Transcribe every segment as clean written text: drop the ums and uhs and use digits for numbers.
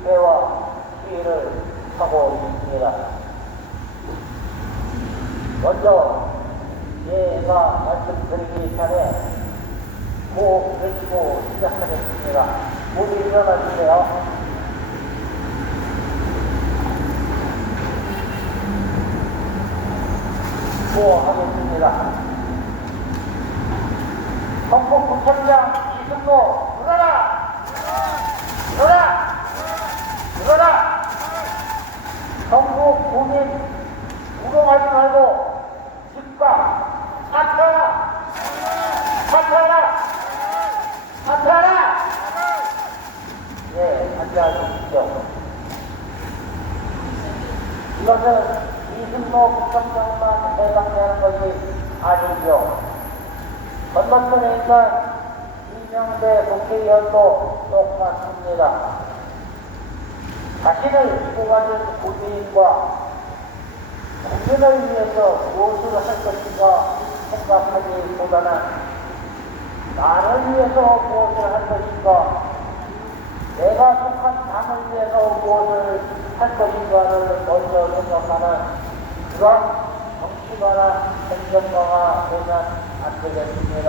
집회와 시위를 하고 있습니다. 먼저 제가 말씀드리기 전에 구 외치고 시작하겠습니다. 모두 일어나주세요. 하겠습니다. 경북구청장 이승모 일어나! 일어나! 일어나! 경북 국민 우롱하지 말고 즉각 사퇴하라! 사퇴하라! 사퇴하라! 네, 앉아주십시오. 이것은 이승모 구청장만 해당되는 것이 아니죠. 건너편에 있는 이명대 국회의원도 똑같습니다. 자신을 뽑아준 국민과 국민을 위해서 무엇을 할 것인가 생각하기보다는 나를 위해서 무엇을 할 것인가, 내가 속한 당을 위해서 무엇을 할 것인가를 먼저 생각하는 그런 정치가나 행정가가 되면 안 되겠습니다.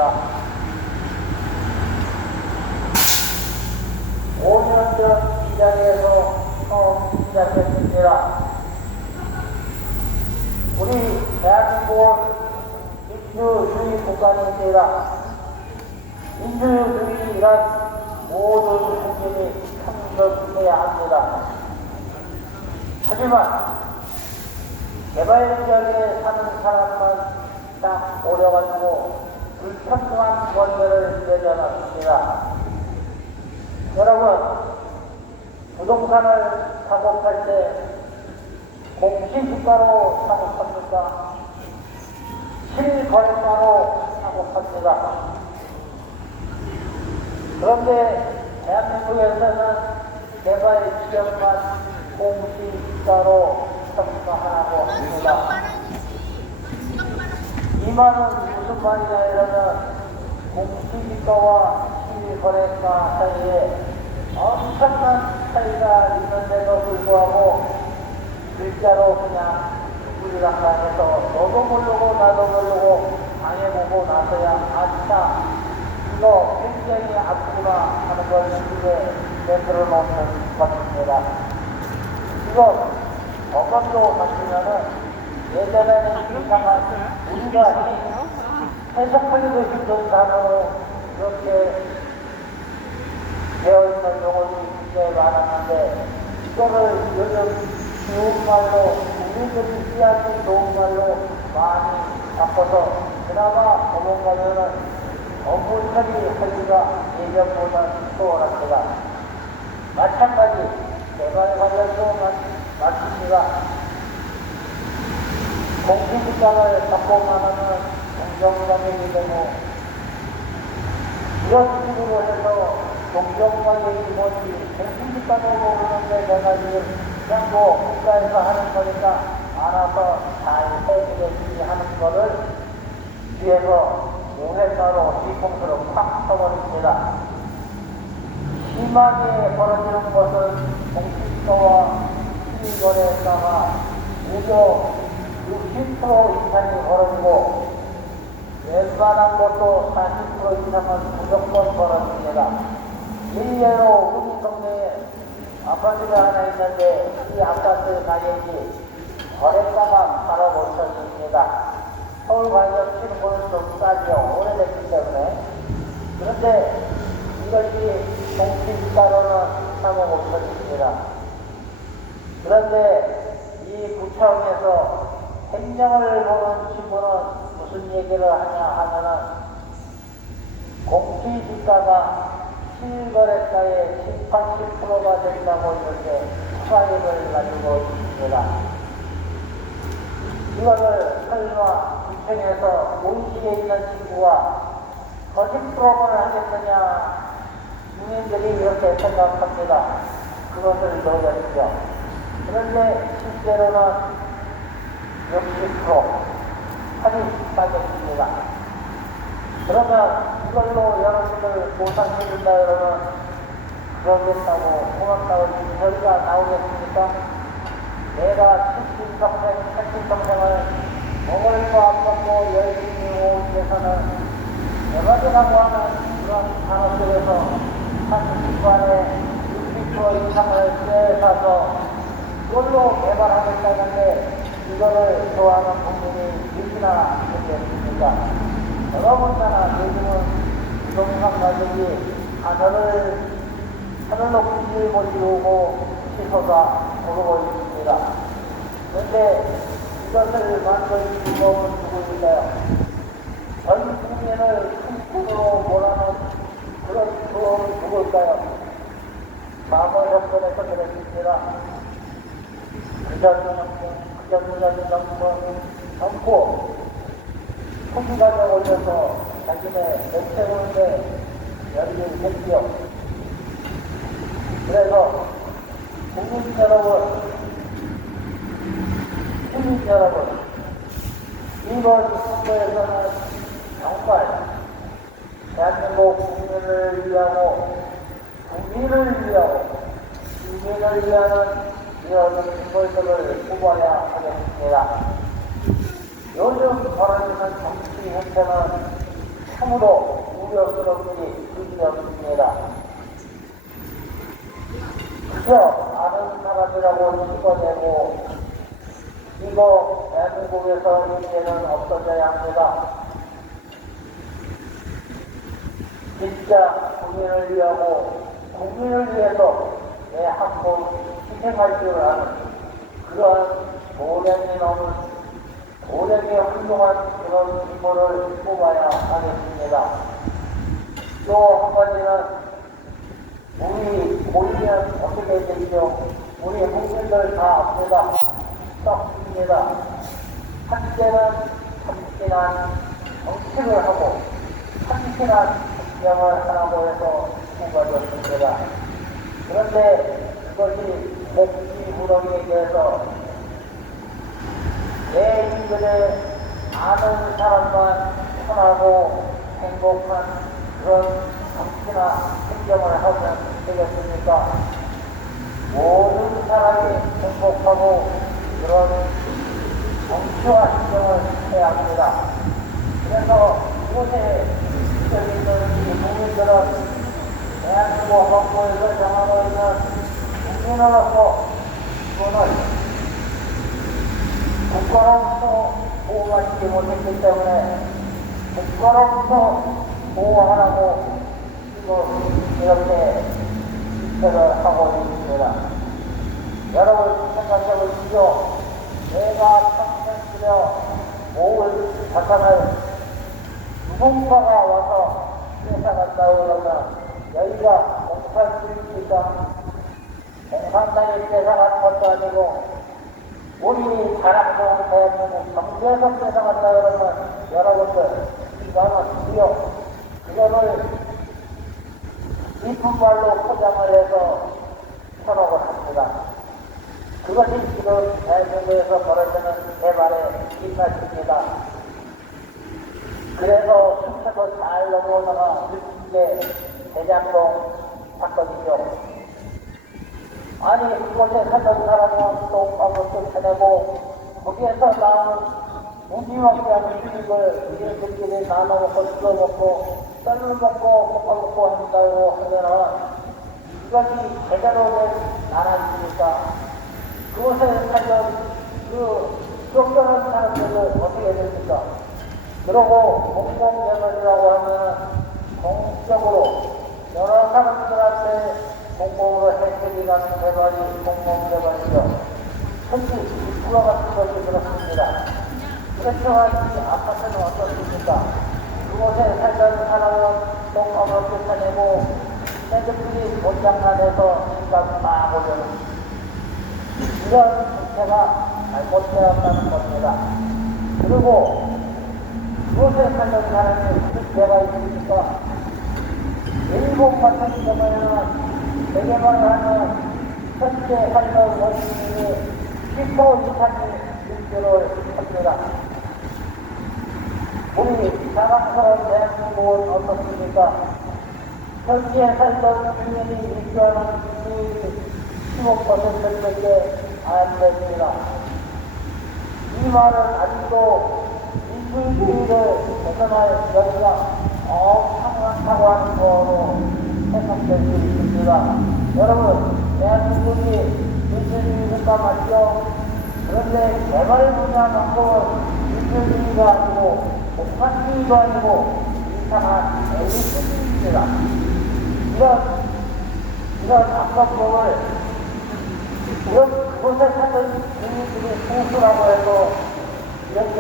5년 전 이 자리에서 처음 시작했습니다. 우리 대한민국은 민주주의 국가입니다. 민주주의란 모든 국민이 참석해야 합니다. 하지만 개발 지역에 사는 사람만 딱 오려가지고 불평등한 원죄를 내려놨습니다. 여러분, 부동산을 사고 팔 때 공시지가로 사고 팝니까? 실거래가로 사고 팝니다. 그런데 대한민국에서는 개발 지역만 공시지가로 평가하라고 합니다. 이 말은 무슨 말이냐 이러면 공시지가와 실거래가 사이에 엄청난 차이가 있는데도 불구하고 글자로 그냥 우리랑 다해서 너도 모르고 나도 모르고 당해보고 나서야 아차 이거 굉장히 아프구나 하는 걸 이게 만들어 놓는 것입니다. 이거 법원도 봤으면은 예전에는 이상한 우리가 해석하기도 힘든 단어로 이렇게 되어있는 용어들이 굉장히 많았는데 이거를 요즘 쉬운 말로 우리들이 이해하기 좋은 말로 많이 바꿔서 그나마 법원 가면은 업무 처리하기가 예전보다 수월합니다. 마찬가지 개발 관련도 마칩니다. 공시지가를 받고만 하면 공정가격이 되고 이런 식으로 해서 공정가격이 뭔지 공시지가도 모르는데 내가 지금 그냥 뭐 국가에서 하는 거니까 알아서 잘 해주겠지 하는 거를 뒤에서 오해가로 뒤통수로 팍 쳐버립니다. 심하게 벌어지는 것은 공시지가와 실거래가가 무려 60% 이상이 벌어지고 웬만한 것도 40% 이상은 무조건 벌어집니다. 일례로 우리 동네에 아파트가 하나 있는데 이 아파트 가격이 거래가가 8억 5천입니다. 서울광역 치는 거는 좀 싸죠. 오래됐기 때문에. 그런데 이것이 공시지가로는 3억 5천입니다. 그런데 이 구청에서 행정을 보는 친구는 무슨 얘기를 하냐 하면은 공시지가가 실거래가의 10, 80%가 된다고 이렇게 추가액을 가지고 있습니다. 이거를 설마 구청에서 온시에 있는 친구가 거짓 프로그램을 하겠느냐 국민들이 이렇게 생각합니다. 그것을 넣어야죠. 그런데 실제로는 60% 할인 가격입니다. 그러면 이걸로 여러분들 보상해준다 그러면 그러겠다고 고맙다고 소리가 나오겠습니까? 내가 70평생을 먹을고 안 먹고 열심히 온 위해서는 여가지라고 하는 그런 산업 속에서 한 집안에 60% 이상을 빼앗아서 그걸로 개발하겠다는데 이거를 좋아하는 국민이 몇이나 되겠습니까? 더더군다나 요즘은 부동산 가격이 하늘로 길을 못이루고 시소가 오르고 있습니다. 그런데 이것을 만든 주범은 누구일까요? 전 국민을 큰 꿈으로 몰아넣은 그런 주범은 누구일까요? 과거 정권에서 그랬습니다. 그전문화재 정권 정부 통가져 올려서 자기네 내채우는데 열의를 했지요. 그래서 국민 여러분, 시민 여러분, 이번 선거에서는 정말 대한민국 국민을 위하고 시민을 위하는 이런 인물들을 뽑아야 하겠습니다. 요즘 벌어지는 정치 행태는 참으로 우려스럽기 그지없습니다. 그저 아는 사람이라고 찍어내고 이거 대한민국에서 이제는 없어져야 합니다. 진짜 국민을 위하고 국민을 위해서 내 한 몸 희생할 줄 아는 그러한 도량이 훌륭한 그런 인물을 뽑아야 하겠습니다. 또 한 가지는 우리 모이면 어떻게 되죠? 우리 국민들 다 압니다. 썩습니다. 한때는 참신한 정치를 하고 참신한 정명을 하라고 해서 뽑아졌습니다. 그런데 그것이 목지무렁이에 대해서 내 인근에 아는 사람만 편하고 행복한 그런 정치나 행정을 하면 되겠습니까? 모든 사람이 행복하고 그런 정치와 행정을 해야 합니다. 그래서 이곳에 있는 이 국민들은 대한민국 헌법에서 정하고 있는 국민으로서 이거는 국가로부터 보호받지 못했기 때문에 국가로부터 보호하라고 이렇게 집회를 하고 있습니다. 여러분 생각해 보십시오. 내가 평생 들여 모을 자산을 누군가가 와서 뺏어간다고 그러면 여기가 공산주의입니까? 공산당이 뺏어간 것도 아니고 우리 자랑스러운 대한민국 정부에서 뺏어간다 그러면 여러분들 이거는 무려 그거를 이쁜 말로 포장을 해서 현혹을 합니다. 그것이 지금 대한민국에서 벌어지는 개발의 입맛입니다. 그래서 숲에서 잘 넘어오다가 느낀 게 대장동 사건이죠. 아니 그곳에 살던 사람은 또 밥을 쫓아내고 거기에서 나오는 무기밖에 않은 수익을 이들끼리 나눠먹고 뜯어먹고 썰을 먹고 볶아먹고 한다고 하면은 이것이 제대로 된 나라입니까? 그곳에 살던 그 쫓겨난 사람들은 어떻게 됩니까? 그러고 공공개발이라고 하면은 공적으로 여러 사람들한테 공공으로 혜택이 가는 개발이 공공개발이죠. 현지 입구와 같은 것이 그렇습니다. 그렇지만 이 아파트는 어떻습니까? 그곳에 살던 사람은 똥감을 쫓아내고 새들끼리 못장난해서 시간 막 오려는 이런 정체가 잘못되었다는 겁니다. 그리고 그곳에 살던 사람이 무슨 죄가 있습니까? 일곱 같은 경우에는 재개발을 하는 현재 살던 원주민이 10% 이상의 일조를 합니다. 우리 자랑스러운 대한민국은 어떻습니까? 현지에 살던 국민이 일조하는 수익이 15%밖에 안 됩니다. 이 말은 아직도 민주주의를 개선할 여지가 엄청나다고 하는 거로 해석될 수 있습니다. 여러분, 대한민국이 민주주의 국가 맞죠? 그런데 개발 분야 방법은 민주주의가 아니고 공산주의도 아니고 이상한 엘리트주의입니다. 이런 악법을 그곳에 사는 주민들이 소수라고 해도 이렇게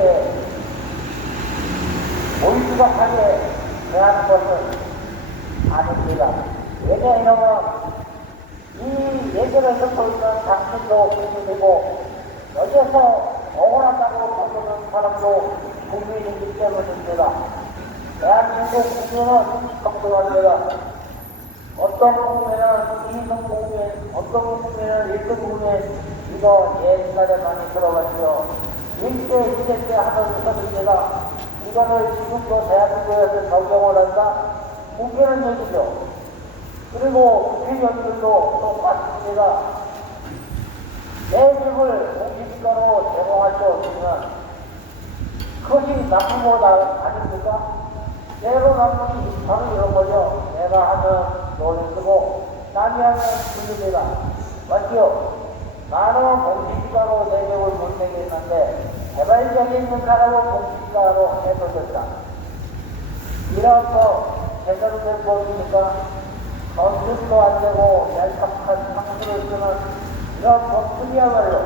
몰두각하게 대하는 것은 아닙니다. 왜냐하면 이 얘기를 듣고 있는 당신도 국민이고 여기에서 억울하다고 보는 사람도 국민이기 때문입니다. 대한민국 국민은 평등합니다. 어떤 국민은 2등 국민, 어떤 국민은 1등 국민, 이거 옛날에 많이 들어봤죠. 1대 2대 하는 것입니다. 이거를 지금도 대한민국에서 적용을 한다? 웃기는 얘기죠. 그리고 국회의원들도 똑같습니다. 내 집을 공시지가로 제공할 수 없으면 그것이 나쁜 거 아닙니까? 내로 나쁜 바로 이런 거죠. 내가 하면 돈을 쓰고 남이 하면 불립니다. 맞죠? 나는 공시지가로 내 집을 못 내겠는데 개발적인 사람은 공시지가로 해줘졌다. 이런 거 제대로 된 법이니까 건축도 안 되고 얄팍한 상수를 쓰는 이런 법들이야말로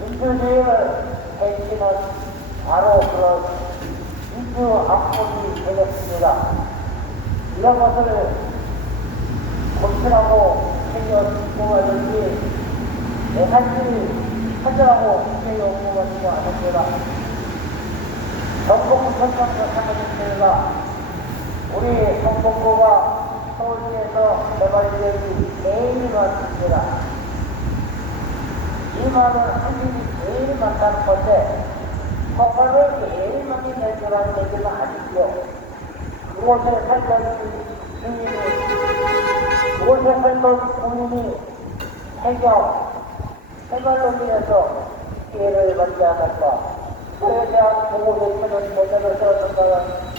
민주주의를 해치는 바로 그런 민주 악법이 되겠습니다. 이런 것을 고치라고 국회의원님하든지 내 살길 찾으라고 국회의원님하든지 아닙니다. 전국구청장도 사무실입니다. 우리 성북구가 서울시에서 개발지역이 제일 많습니다. 이 말은 한국이 제일 많다는 건데 허가를 제일 많이 내주라는 얘기는 아니죠. 그곳에 살던 주민이, 그곳에 살던 국민이 해결을 위해서 피해를 받지 않을까. 그에 대한 보고제표는 제대로 들었는가는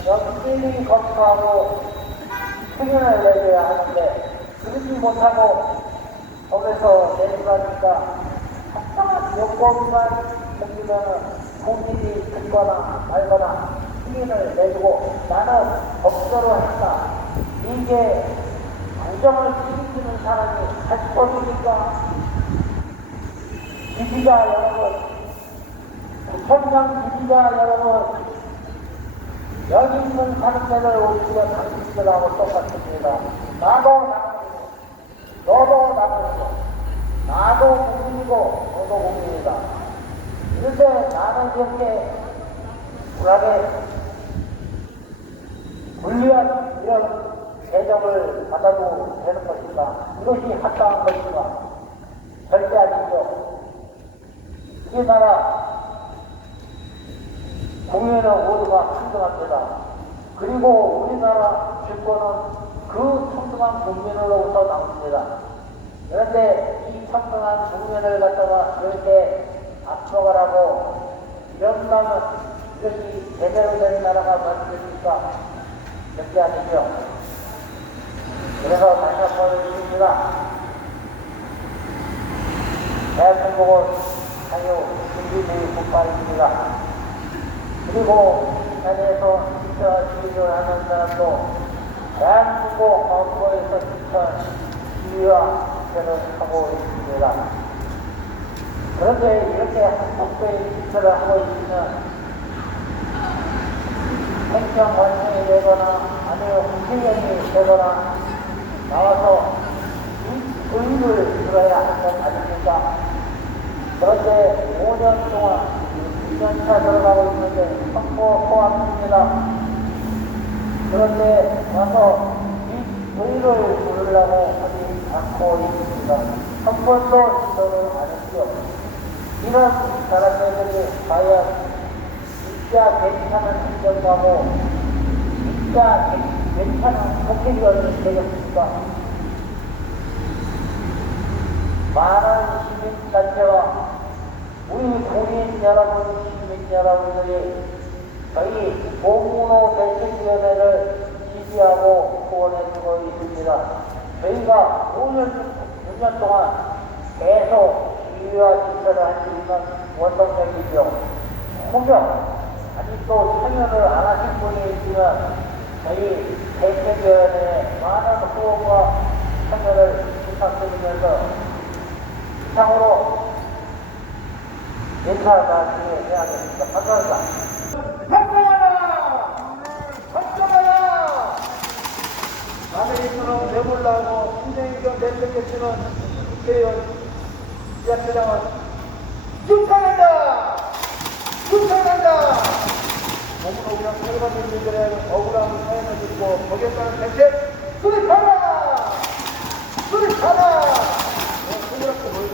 연필이 검토하고 승인을 내줘야 하는데 그러지 못하고 거기서 내주라니까 합당한 요건만 생기면 국민이 듣거나 말거나 승인을 내주고 나는 법대로 했다. 이게 부정을 책임지는 사람이 할 법입니까? 지지자 여러분, 구청장 지지자 여러분, 여기 있는 사람들을 우리가 당신들하고 똑같습니다. 나도 나가고, 너도 나가고, 나도 국민이고, 너도 국민이다. 그런데 나는 이렇게 불하게 불리한 이런 대접을 받아도 되는 것인가? 이것이 합당한 것인가? 절대 아니죠. 우리나라 국민은 모두가 평등합니다. 그리고 우리나라 주권은 그 평등한 국민으로부터 나옵니다. 그런데 이 평등한 국민을 갖다가 이렇게 압박하라고 이런다면 이것이 제대로 된 나라가 맞습니까? 절대 아니죠. 그래서 다시 한번 드립니다. 대한민국은 자유 민주주의 국가입니다. 그리고 이 자리에서 진짜 지휘를 하는 사람도 대한민국 헌법에서 진짜 지휘와 지휘를 하고 있습니다. 그런데 이렇게 헌법의 지휘를 하고 있으면 행정관청이 되거나 아니면 국회의원이 되거나 나와서 의의를 들어야 하는 것 아닙니까? 그런데 5년 동안 2년차 들어가고 있는데 헌법 포함입니다. 그런데 와서 이 의의를 부르려고 하지 않고 있습니다. 한 번도 시도를 안 했죠. 이런 사람들이 과연 진짜 괜찮은 행정가고 진짜 괜찮은 국회의원이 되겠습니까? 많은 시민단체와 우리 국민 여러분, 시민 여러분들이 저희 공문호 대책위원회를 지지하고 후원해주고 있습니다. 저희가 5년 동안 계속 시위와 집회를 할 수 있는 원동력이죠. 혹여 아직도 참여를 안 하신 분이 있으면 저희 대책위원회에 많은 후원과 참여를 부탁드리면서 이상으로 인사 말씀해야겠습니다. 감사합니다. 박정하라! 박정하라! 아메리카노 내몰라고 인생의견 내뺏겼지만 국회의원 지하철장은 육탄한다! 육탄한다! 몸은 억울한 살받는 일들의 억울함을 사연을 듣고 거기에 따른 대책 수립하라! 수립하라!